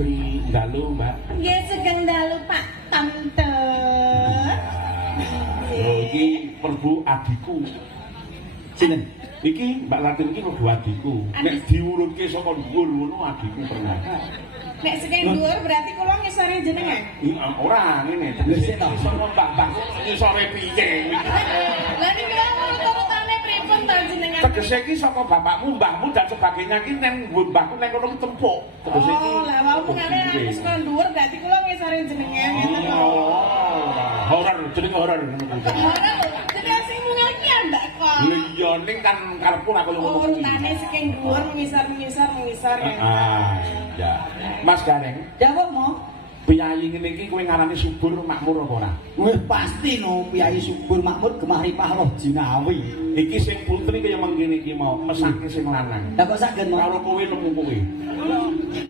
sugeng dalu, Mbak. Nggih sugeng dalu Pak Tante. Lho iki perbu adikku. Sinten? Iki Mbak Latin iki perbu adikku. Nek diurutke saka dhuwur ngono adikku pernah. Nek saking dhuwur berarti kula ngisore jenengan. Ora ngene. Sik to. Saka mbak-mbakku ngisore piye? Lah niki urut-urutane pripun to jenengan? Tegese iki saka bapakmu, mbahmu dan sebagainya iki nang mbahku nang kono tempuk. Tegese iki. Oh, lah wau pengane aku saka dhuwur berarti kula ngisore jenengan ngene to. Horor, jenenge horor ngono kuwi. Ora lho, jenengan sing mungal ki ambak kok. Lho iya ning kan karepku aku ngono kuwi. Urutane saking dhuwur mengisor ya. Ya. Mas Gareng, Ya kok mau? piyayi ngene iki kowe ngarani subur makmur apa ora? Wis pasti no Piyayi subur makmur gemah ripah roh jinawi. Iki sing putri kaya mengkene iki mau, mesake sing lanang. Lah kok saged mau? Karo kowe nemu kowe.